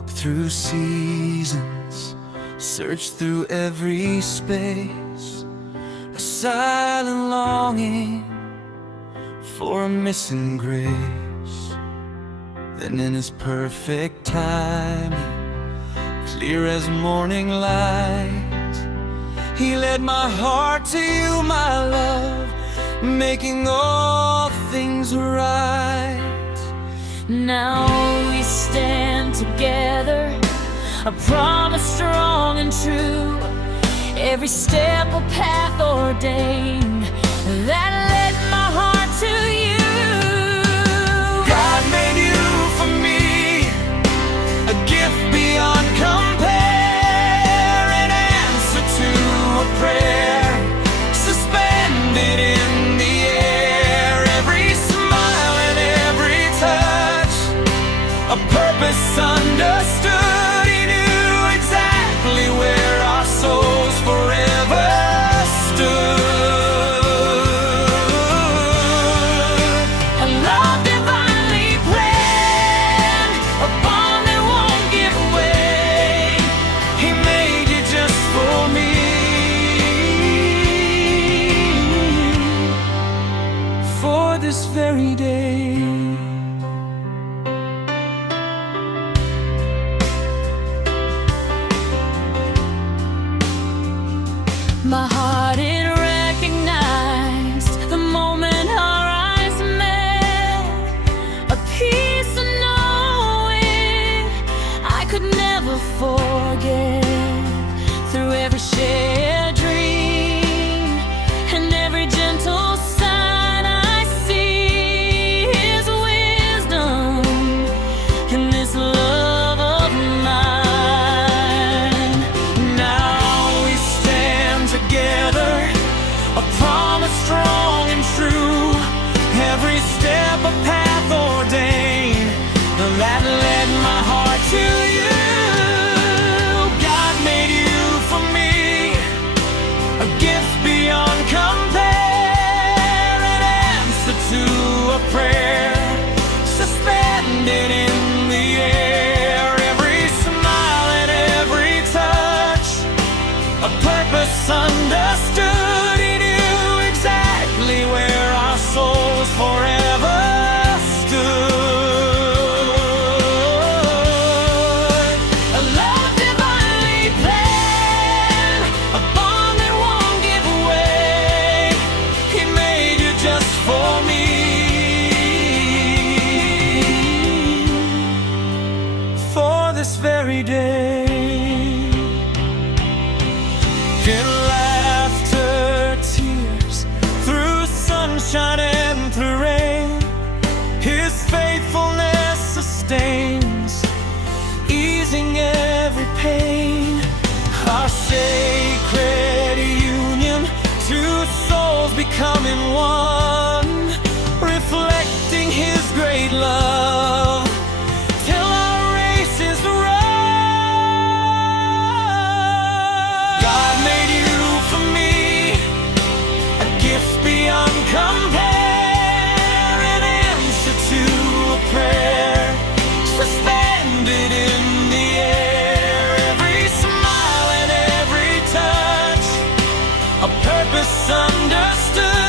walk through seasons, search through every space, a silent longing for a missing grace. Then in His perfect timing, clear as morning light, He led my heart to You, my love, making all things right. Now we stand together, a promise strong and true, every step a path ordained that led my heart to You. God made You for me, a gift beyond compare, an answer to a prayer suspended in the air. Every smile and every touch, a purpose understood. He knew exactly where our souls forever stood. A love divinely planned, a bond that won't give away. He made You just for me, for this very day. My heart, it recognized the moment our eyes met, a peace of knowing I could never forget. Through every shared dream and every gentle sign, I see His wisdom in this love of mine. Now we stand together, a promise strong and true, every step a path ordained that led my heart to You. God made You for me, a gift beyond compare, an answer to a prayer suspended in the air. Every smile and every touch, a purpose understood. He knew exactly where our souls forever stood. A love divinely planned, a bond that won't give away. He made You just for me, for this very day. In laughter, tears, through sunshine and through rain, His faithfulness sustains, easing every pain. Our sacred union, two souls becoming one, reflecting His great love till our race is run. God made You for me, a gift beyond compare, an answer to a prayer suspended in the air. Every smile and every touch, a purpose understood.